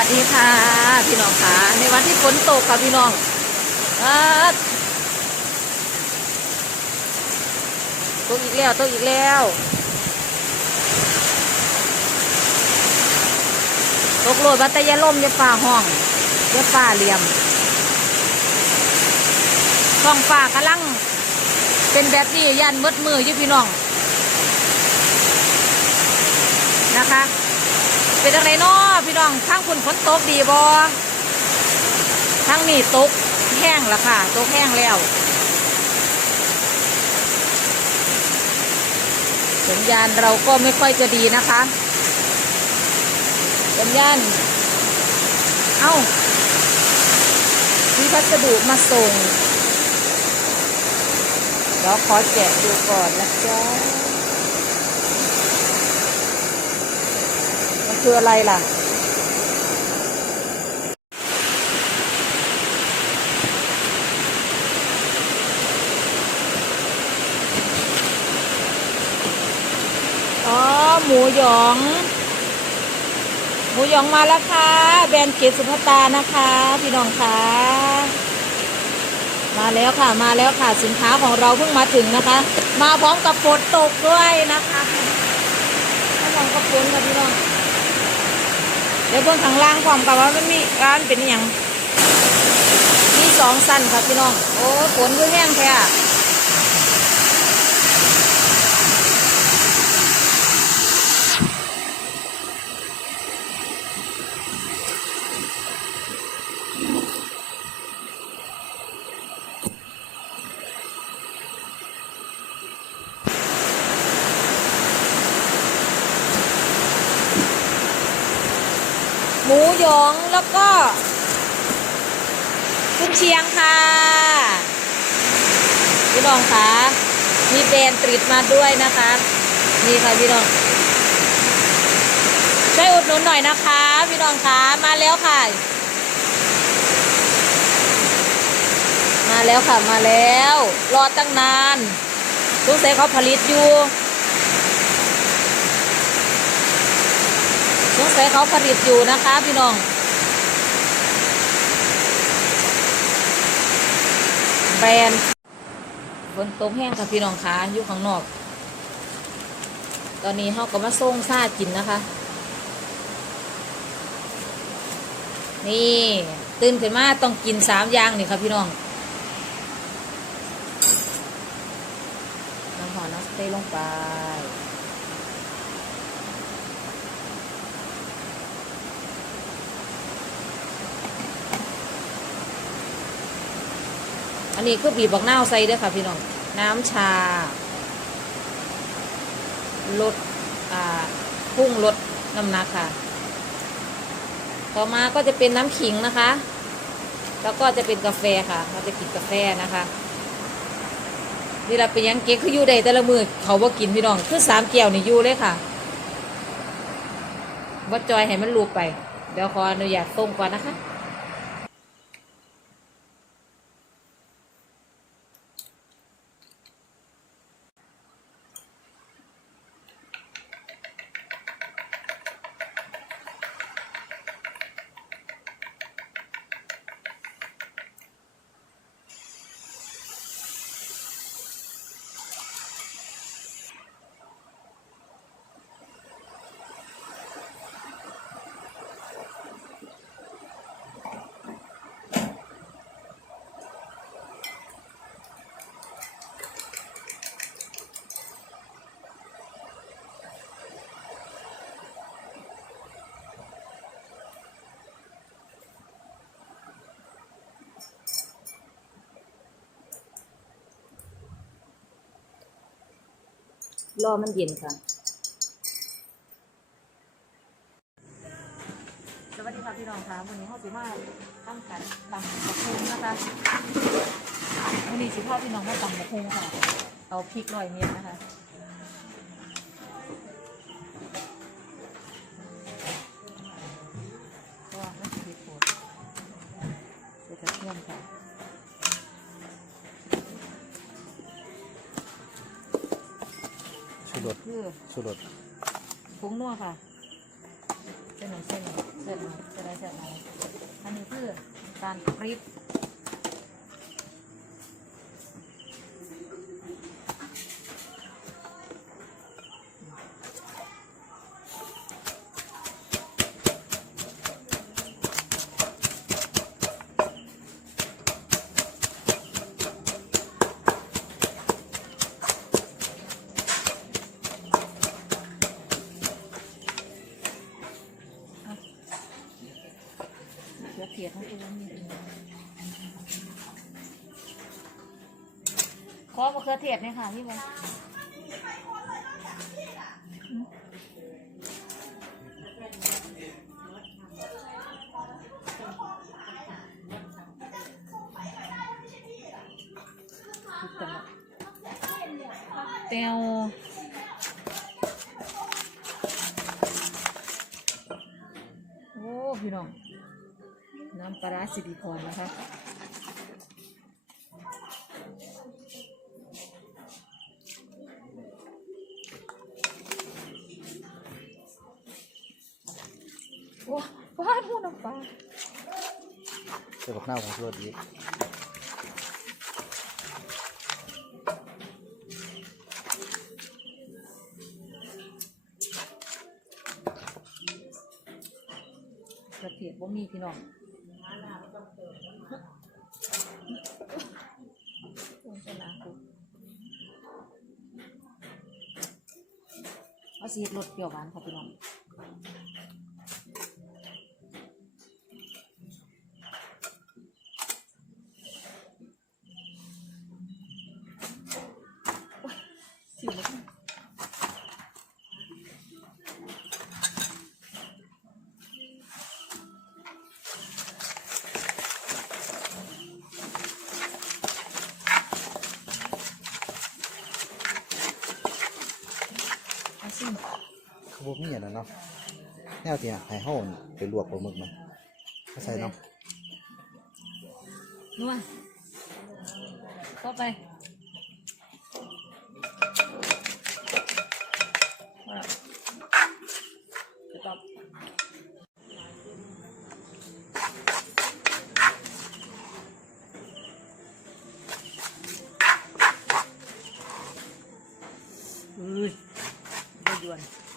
วัสดีค่ะ พี่น้องค่ะ ในวันที่ฝนตกค่ะพี่น้องตกอีกแล้วตกอีกแล้วตกโหลดบัตยาล่มยาฝ่าห้องยาฝ่าเหลี่ยมท้องฟ้ากำลัง เป็นแบบนี้ยันมืดมือยู่พี่น้องนะคะ เป็นอะไรเนาะพี่น้องทั้งคุณฝนตกดีบอทั้งนี่ตกแห้งแล้วค่ะตกแห้งแล้วสัญญาณเราก็ไม่ค่อยจะดีนะคะสัญญาณเอ้ามีพัสดุมาส่งเดี๋ยวขอแกะดูก่อนนะจ๊ะ มัน คืออะไรล่ะ อ๋อ หมูหยอง หมูหยองมาแล้วค่ะ แบรนด์เกศสุภตานะคะ พี่น้องค่ะ มาแล้วค่ะ มาแล้วค่ะ สินค้าของเราเพิ่งมาถึงนะคะ มาพร้อมกับฝนตกด้วยนะคะมาพร้อมกับฝนค่ะพี่น้อง เดี๋ยวเบิ่งข้างล่างความกับว่ามันมีร้านเป็นอย่างมีสองสั้นครับพี่น้อง โอ้ฝนด้วยแห้งแท้ หมูหยองแล้วก็กุนเชียงค่ะพี่น้องคะมีแบรนด์ตริดมาด้วยนะคะนี่ค่ะพี่น้องช่วยอุดหนุนหน่อยนะคะพี่น้องคะมาแล้วค่ะ มาแล้วค่ะมาแล้ว รอตั้งนานสงสัยเขาผลิตอยู่ สงสัยเขาผลิตอยู่นะคะพี่น้องแบรนด์ฝนตกแห้งค่ะพี่น้องคะอยู่ข้างนอก ตอนนี้เขาก็มาส่งซากินนะคะ นี่ตื่นขึ้นมาต้องกินสามอย่างนี่ค่ะพี่น้องน้ำหอมน้ำสเปรย์ลงไป อันนี้คือบีบบักนาวใส่เด้วยค่ะพี่น้อง น้ำชาลดพุ่งลดน้ำหนักค่ะ ต่อมาก็จะเป็นน้ำขิงนะคะ แล้วก็จะเป็นกาแฟค่ะ เราจะกินกาแฟนะคะนี่เราเป็นยังเก๊กคืออยู่ใดแต่ละมือเขาบ่ากินพี่น้อง คือสามแก้วนี่อยู่เลยค่ะวัดจอยให้มันรูปไป เดี๋ยวขออนุญาตส่งก่อนนะคะ รอมันเย็นค่ะ สวัสดีค่ะพี่น้องค่ะวันนี้เขาสิมาตั้งกันตำบักฮุงนะคะวันนี้สิพ่อพี่น้องมาตำบักฮุงค่ะ เอาพริกลอยเมียนนะคะ รสคือสูรสผงนัวค่ะเส้นหน่อเส้นหน่อยเส้นหน่อยจะได้เส้นหน่อยอันนี้คือการปริบ เกียดทั้งตัวนี่ขอมะเขือเทศเนี่ยค่ะพี่บอลเตียวโอ้พี่น้อง น้ำปลาร้าสิริพรนะคะ โอ้ฟาดหูน้ำปลาเจ้ากับหน้าของรถอีกกระเทียมบ่มีพี่น้องโอ้ยจะลากู เอาสีรสเปรี้ยวหวานค่ะพี่น้องสิวแล้ เอาสิเขาบอกมีอย่างนั้นเนาะแนวที่ให้ห้องไปลวกปลาหมึกมาเข้าใจเนาะนัวต่อไปเอาจะตอบอุ้ย ไม่ด่วน